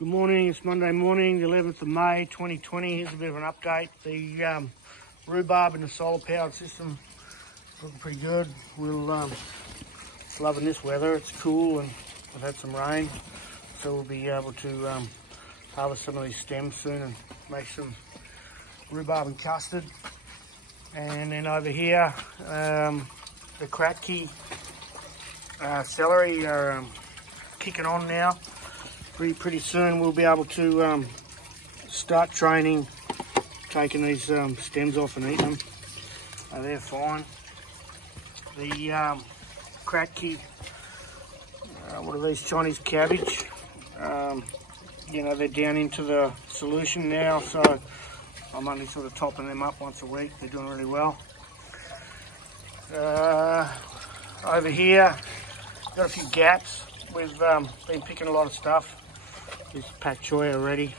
Good morning, it's Monday morning, the 11th of May 2020. Here's a bit of an update. The rhubarb in the solar powered system is looking pretty good. Loving this weather, it's cool and we've had some rain. So we'll be able to harvest some of these stems soon and make some rhubarb and custard. And then over here, the Kratky celery are kicking on now. Pretty soon we'll be able to start training, taking these stems off and eating them. They're fine. The Kratky, what are these, Chinese cabbage? You know, they're down into the solution now, so I'm only sort of topping them up once a week. They're doing really well. Over here, got a few gaps. We've been picking a lot of stuff. This pak choy already,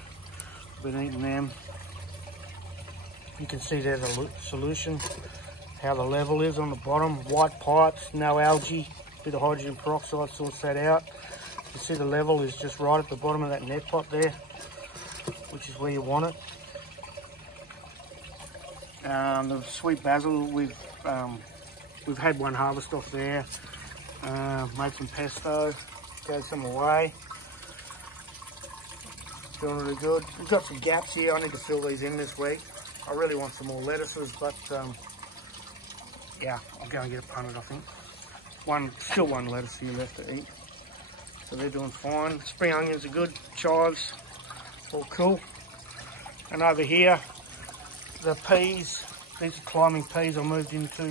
been eating them. You can see there's a solution, how the level is on the bottom. White pipes, no algae, bit of hydrogen peroxide sorts that out. You see the level is just right at the bottom of that net pot there, which is where you want it. The sweet basil, we've had one harvest off there. Made some pesto, gave some away. Doing really good. We've got some gaps here. I need to fill these in this week. I really want some more lettuces, but yeah, I'll go and get it punted, I think. Still one lettuce here left to eat. So they're doing fine. Spring onions are good. Chives, all cool. And over here, the peas. These are climbing peas. I moved into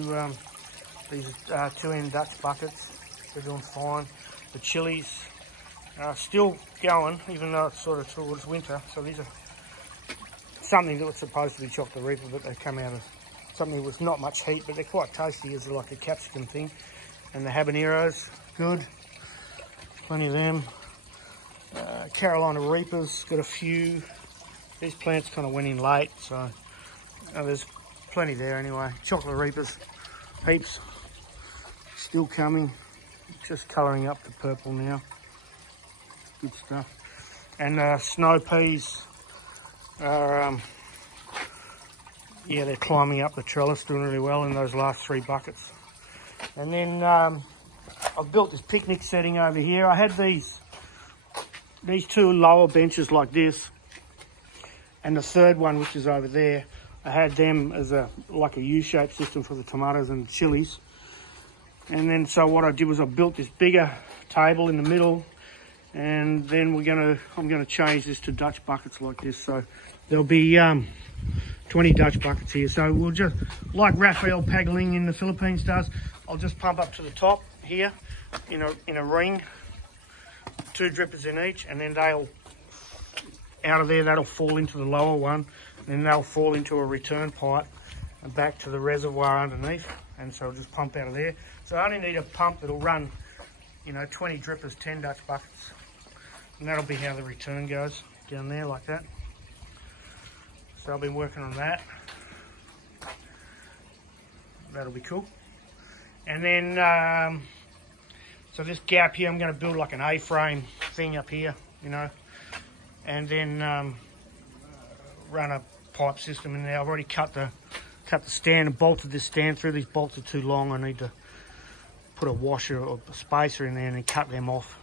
these 2N Dutch buckets. They're doing fine. The chilies are still going, even though it's sort of towards winter. So these are something that was supposed to be chocolate reaper, but they come out of something with not much heat, but they're quite tasty as like a capsicum thing. And the habaneros, good. Plenty of them. Carolina Reapers, got a few. These plants kind of went in late, so there's plenty there anyway. Chocolate Reapers, heaps. Still coming. Just colouring up to purple now. Good stuff. And snow peas are, yeah, they're climbing up the trellis, doing really well in those last 3 buckets. And then I've built this picnic setting over here. I had these 2 lower benches like this, and the third one, which is over there, I had them as like a U-shaped system for the tomatoes and chilies. And then so what I did was I built this bigger table in the middle, and then I'm gonna change this to Dutch buckets like this. So there'll be 20 Dutch buckets here. So we'll just, like Rafael Pagaling in the Philippines does, I'll just pump up to the top here in a ring, 2 drippers in each, and then they'll, out of there, that'll fall into the lower one, and then they'll fall into a return pipe and back to the reservoir underneath. And so I'll just pump out of there. So I only need a pump that'll run, 20 drippers, 10 Dutch buckets. And that'll be how the return goes, down there like that. So I've been working on that. That'll be cool. And then, so this gap here, I'm gonna build like an A-frame thing up here, and then run a pipe system in there. I've already cut the stand and bolted this stand through. These bolts are too long. I need to put a washer or a spacer in there and then cut them off.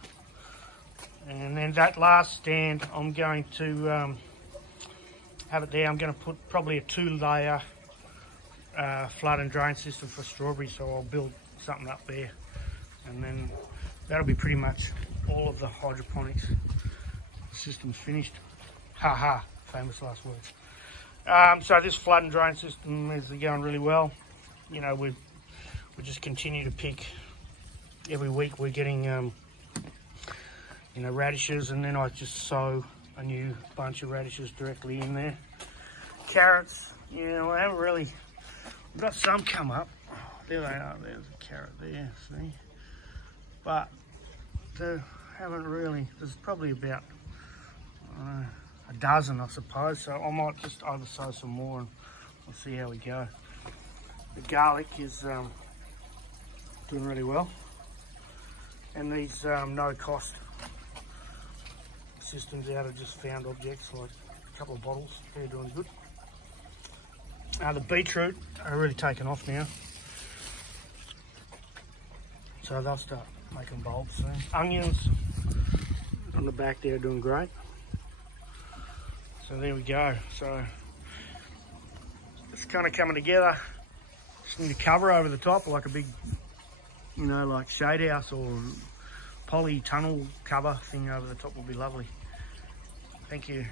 And then that last stand, I'm going to have it there. I'm going to put probably a 2-layer flood and drain system for strawberries. So I'll build something up there, and then that'll be pretty much all of the hydroponics systems finished. Ha ha, famous last words. So this flood and drain system is going really well. We just continue to pick. Every week we're getting, radishes, and then I just sow a new bunch of radishes directly in there. Carrots, I haven't really, we've got some come up. Oh, there they are, there's a carrot there, see? But there haven't really, there's probably about a dozen, I suppose, so I might just oversow some more and we'll see how we go. The garlic is doing really well, and these no cost systems out of just found objects, like a couple of bottles. They're doing good. The beetroot are really taken off now, so they'll start making bulbs soon. Onions on the back there are doing great. So there we go. So it's kind of coming together. Just need a cover over the top, like a big, you know, like shade house or poly tunnel cover thing over the top will be lovely. Thank you.